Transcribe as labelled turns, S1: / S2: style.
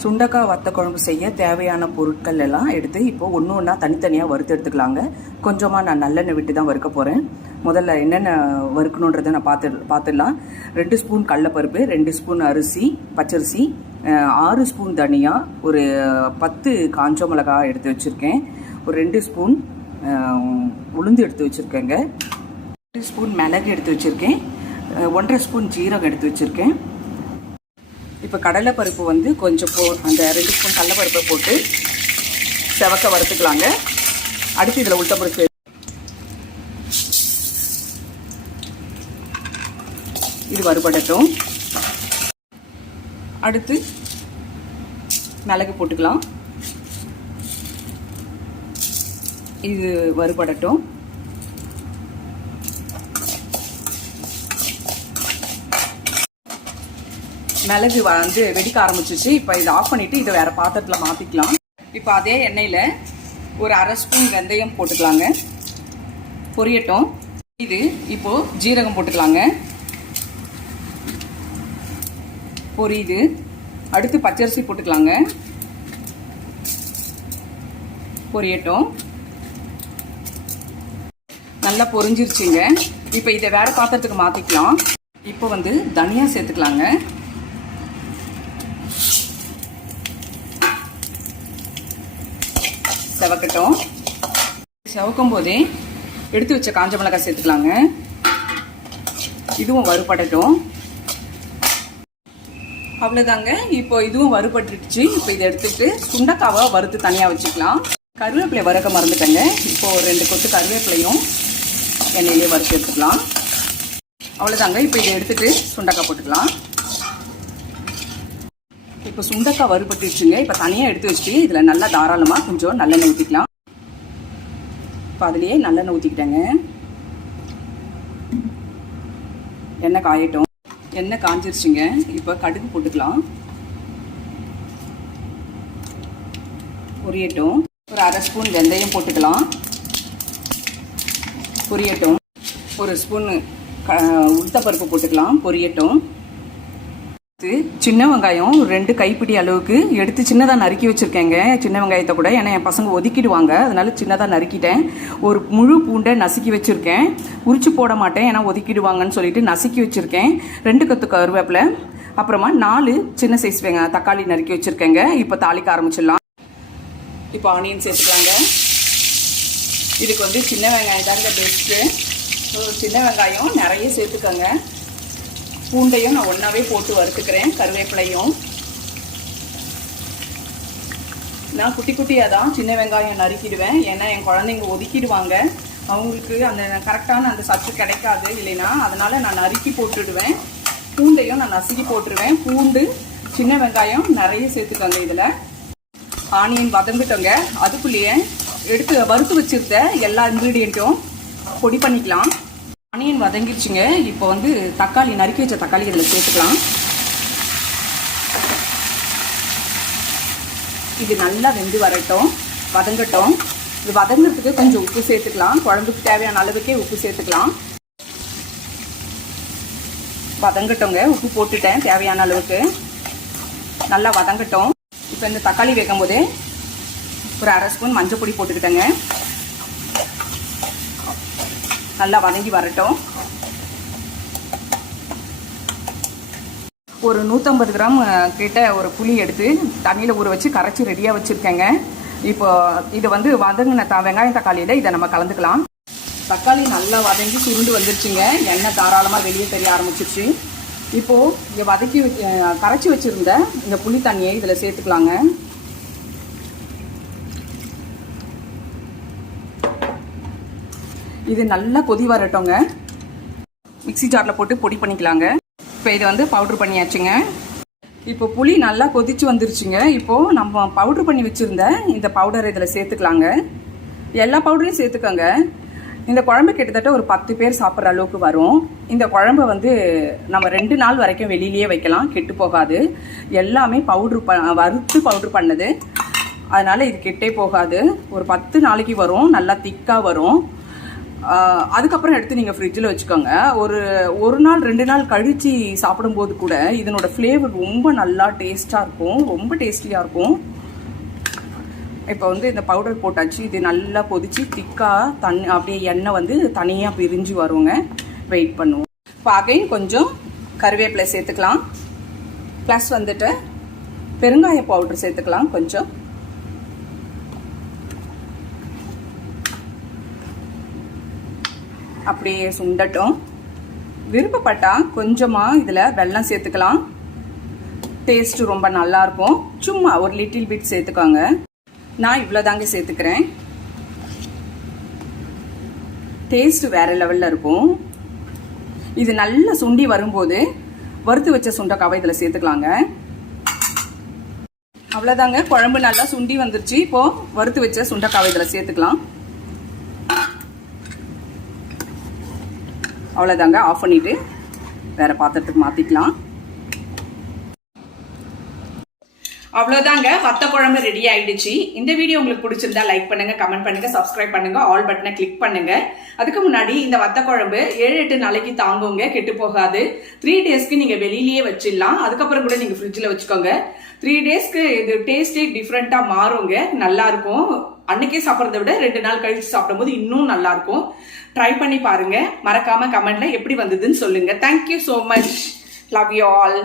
S1: சுண்டக்காய் வத்த குழம்பு செய்ய தேவையான பொருட்கள் எல்லாம் எடுத்து இப்போ ஒன்று ஒன்றா தனித்தனியாக வறுத்து எடுத்துக்கலாங்க. கொஞ்சமாக நான் நல்லெண்ணெய் விட்டு தான் வறுக்க போகிறேன் முதல்ல என்னென்ன வறுக்கணுன்றதை நான் பார்த்து பார்த்துடலாம். ரெண்டு ஸ்பூன் கடலப்பருப்பு ரெண்டு ஸ்பூன் அரிசி பச்சரிசி ஆறு ஸ்பூன் தனியா ஒரு பத்து காஞ்ச மிளகாய் எடுத்து வச்சுருக்கேன். ஒரு ரெண்டு ஸ்பூன் உளுந்து எடுத்து வச்சுருக்கேங்க. ரெண்டு ஸ்பூன் மிளகு எடுத்து வச்சுருக்கேன். ஒன்றரை ஸ்பூன் ஜீரகம் எடுத்து வச்சுருக்கேன். இப்போ கடலைப்பருப்பு வந்து கொஞ்சம் போ அந்த ரெண்டு ஸ்பூன் கடலைப்பருப்பை போட்டு செவக்க வறுத்துக்கலாங்க. அடுத்து இதில் உளுத்தம்பருப்பு இது வறுபடட்டும். அடுத்து மிளகு போட்டுக்கலாம். இது வறுபடட்டும். மிளகு வந்து வெடிக்க ஆரம்பிச்சிச்சு. இப்போ இதை ஆஃப் பண்ணிவிட்டு இதை வேறு பாத்திரத்தில் மாற்றிக்கலாம் இப்போ அதே எண்ணெயில் ஒரு அரை ஸ்பூன் வெந்தயம் போட்டுக்கலாங்க. பொரியட்டும். இது இப்போது ஜீரகம் போட்டுக்கலாங்க. பொரியுது. அடுத்து பச்சரிசி போட்டுக்கலாங்க. பொரியட்டும். நல்லா பொரிஞ்சிருச்சுங்க. இப்போ இதை வேறு பாத்திரத்துக்கு மாற்றிக்கலாம் இப்போ வந்து தனியா சேர்த்துக்கலாங்க. செவக்கட்டும். செவக்கும் போதே எடுத்து வச்ச காஞ்ச மிளகாய் சேர்த்துக்கலாங்க. இதுவும் வறுபடட்டும். அவ்வளோதாங்க இப்போ இதுவும் வறுபட்டுருச்சு இப்போ இதை எடுத்துட்டு சுண்டக்காவை வறுத்து தனியாக வச்சுக்கலாம். கருவேப்பிலை வறுக்க மறந்துட்டேங்க. இப்போ ஒரு ரெண்டு கொத்து கருவேப்பிலையும் எண்ணெயிலே வறுத்து எடுத்துக்கலாம். அவ்வளோதாங்க இப்போ இதை எடுத்துட்டு சுண்டக்காய் போட்டுக்கலாம். இப்போ சுண்டக்காய் வறுபட்டுருச்சுங்க. இப்போ தனியாக எடுத்து வச்சுட்டு இதில் நல்லா தாராளமாக கொஞ்சம் நல்லெண்ணெய் ஊற்றிக்கலாம் இப்போ அதுலேயே நல்லெண்ணெய் ஊற்றிக்கிட்டேங்க எண்ணெய் காயட்டும். எண்ணெய் காஞ்சிருச்சுங்க. இப்போ கடுகு போட்டுக்கலாம். பொரியட்டும். ஒரு அரை ஸ்பூன் வெந்தயம் போட்டுக்கலாம். பொரியட்டும். ஒரு ஸ்பூன் க உளுத்தப்பருப்பு போட்டுக்கலாம். பொரியட்டும். சின்ன வெங்காயம் ரெண்டு கைப்பிடி அளவுக்கு எடுத்து சின்னதாக நறுக்கி வச்சுருக்கேங்க. சின்ன வெங்காயத்தை கூட. ஏன்னா என் பசங்க ஒதுக்கிடுவாங்க. அதனால சின்னதாக நறுக்கிட்டேன். ஒரு முழு பூண்டை நசுக்கி வச்சுருக்கேன். உரிச்சு போட மாட்டேன். ஏன்னா ஒதுக்கிடுவாங்கன்னு சொல்லிட்டு நசுக்கி வச்சுருக்கேன். ரெண்டு கத்து கருவேப்பிலை. அப்புறமா நாலு சின்ன சைஸ் வெங்க தக்காளி நறுக்கி வச்சுருக்கேங்க. இப்போ தாளிக்க ஆரம்பிச்சிடலாம். இப்போ ஆனியன் சேர்த்துக்கலாங்க. இதுக்கு வந்து சின்ன வெங்காயம் தாங்க பெஸ்ட்டு சின்ன வெங்காயம் நிறைய சேர்த்துக்கோங்க. பூண்டையும் நான் ஒன்றாவே போட்டு வறுத்துக்கிறேன் கருவேப்பிலையும். நான் குட்டி குட்டியாக தான் சின்ன வெங்காயம் நறுக்கிடுவேன். ஏன்னா என் குழந்தைங்க ஒதுக்கிடுவாங்க. அவங்களுக்கு அந்த கரெக்டான அந்த சத்து கிடைக்காது இல்லைன்னா அதனால் நான் நறுக்கி போட்டுடுவேன். பூண்டையும் நான் நசுக்கி போட்டுருவேன். பூண்டு சின்ன வெங்காயம் நிறைய சேர்த்துக்கோங்க இதில். ஆனியன் வதங்கிட்டோங்க அதுக்குள்ளேயே எடுத்து வறுத்து வச்சிருந்த எல்லா இன்க்ரீடியண்ட்டும் பொடி பண்ணிக்கலாம். ஆனியன் வதங்கிடுச்சுங்க இப்போ வந்து தக்காளி நறுக்கி வச்ச தக்காளி இதில் சேர்த்துக்கலாம். இது நல்லா வெந்து வரட்டும் வதங்கட்டும். இது வதங்குறதுக்கு கொஞ்சம் உப்பு சேர்த்துக்கலாம். குழம்புக்கு தேவையான அளவுக்கே உப்பு சேர்த்துக்கலாம். வதங்கட்டோங்க. உப்பு போட்டுட்டேன் தேவையான அளவுக்கு. நல்லா வதங்கட்டும். இப்போ இந்த தக்காளி வைக்கும் போது ஒரு அரை ஸ்பூன் மஞ்சள் பொடி போட்டுக்கிட்டேங்க. நல்லா வதங்கி வரட்டும். ஒரு நூற்றம்பது கிராம் கிட்ட ஒரு புளி எடுத்து தண்ணியில் ஊற வச்சு கரைச்சி ரெடியாக வச்சுருக்கேங்க. இப்போ இது வந்து வதங்கின த வெங்காயம் தக்காளியில் இதை நம்ம கலந்துக்கலாம். தக்காளி நல்லா வதங்கி சுருண்டு வந்துருச்சுங்க. எண்ணெய் தாராளமாக வெளியே தெரிய ஆரம்பிச்சிருச்சு. இப்போது இங்கே வதக்கி வச்சு கரைச்சி வச்சுருந்த இந்த புளி தண்ணியை இதில் சேர்த்துக்கலாங்க. இது நல்லா கொதி வரட்டோங்க மிக்ஸி ஜாரில் போட்டு பொடி பண்ணிக்கலாங்க. இப்போ இதை வந்து பவுட்ரு பண்ணியாச்சுங்க. இப்போ புளி நல்லா கொதிச்சு வந்துருச்சுங்க. இப்போது நம்ம பவுட்ரு பண்ணி வச்சுருந்த இந்த பவுடர் இதில் சேர்த்துக்கலாங்க. எல்லா பவுடரையும் சேர்த்துக்கோங்க. இந்த குழம்பு கிட்டத்தட்ட ஒரு பத்து பேர் சாப்பிட்ற அளவுக்கு வரும். இந்த குழம்பை வந்து நம்ம ரெண்டு நாள் வரைக்கும் வெளியிலேயே வைக்கலாம். கெட்டு போகாது. எல்லாமே பவுட்ரு ப வறுத்து பவுட்ரு பண்ணது. அதனால் இது கெட்டே போகாது. ஒரு பத்து நாளைக்கு வரும். நல்லா திக்காக வரும். அதுக்கப்புறம் எடுத்து நீங்கள் ஃப்ரிட்ஜில் வச்சுக்கோங்க. ஒரு ஒரு நாள் ரெண்டு நாள் கழித்து சாப்பிடும்போது கூட இதனோட ஃப்ளேவர் ரொம்ப நல்லா டேஸ்ட்டாக இருக்கும். ரொம்ப டேஸ்டியாக இருக்கும். இப்போ வந்து இந்த பவுடர் போட்டாச்சு. இது நல்லா கொதிச்சு திக்காக தண்ணி அப்படியே எண்ணெய் வந்து தனியாக பிரிஞ்சு வருவோங்க வெயிட் பண்ணுவோம். இப்போ அகைன் கொஞ்சம் கருவேப்பிலை சேர்த்துக்கலாம். ப்ளஸ் வந்துட்டு பெருங்காய பவுடர் சேர்த்துக்கலாம் கொஞ்சம். அப்படியே சுண்டட்டும். விருப்பப்பட்டால் கொஞ்சமாக இதில் வெல்லம் சேர்த்துக்கலாம். டேஸ்ட்டு ரொம்ப நல்லா இருக்கும். சும்மா ஒரு லிட்டில் பிட் சேர்த்துக்கோங்க. நான் இவ்வளோதாங்க சேர்த்துக்கிறேன். டேஸ்ட்டு வேறு லெவலில் இருக்கும். இது நல்லா சுண்டி வரும்போது வறுத்து வச்ச சுண்டக்காவை இதில் சேர்த்துக்கலாங்க. அவ்வளோதாங்க குழம்பு நல்லா சுண்டி வந்துருச்சு. இப்போது வறுத்து வச்ச சுண்டக்காவை இதில் சேர்த்துக்கலாம். அவ்வளோதாங்க ஆஃப் பண்ணிவிட்டு வேற பாத்திரத்துக்கு மாற்றிக்கலாம் அவ்வளோதாங்க வத்த குழம்பு ரெடி ஆயிடுச்சு. இந்த வீடியோ உங்களுக்கு பிடிச்சிருந்தா லைக் பண்ணுங்க கமெண்ட் பண்ணுங்க சப்ஸ்கிரைப் பண்ணுங்க ஆல் பட்டனை கிளிக் பண்ணுங்க. அதுக்கு முன்னாடி இந்த வத்த குழம்பு ஏழு எட்டு நாளைக்கு தாங்குங்க கெட்டு போகாது. த்ரீ டேஸ்க்கு நீங்க வெளியிலேயே வச்சிடலாம். அதுக்கப்புறம் கூட நீங்க ஃப்ரிட்ஜில் வச்சுக்கோங்க. த்ரீ டேஸ்க்கு இது டேஸ்டே டிஃப்ரெண்ட்டாக மாறுங்க. நல்லா இருக்கும். அன்னைக்கே சாப்பிட்றத விட ரெண்டு நாள் கழிச்சு சாப்பிடும்போது இன்னும் நல்லா இருக்கும். ட்ரை பண்ணி பாருங்க. மறக்காம கமெண்ட்ல எப்படி வந்ததுன்னு சொல்லுங்க. Thank you so much love you all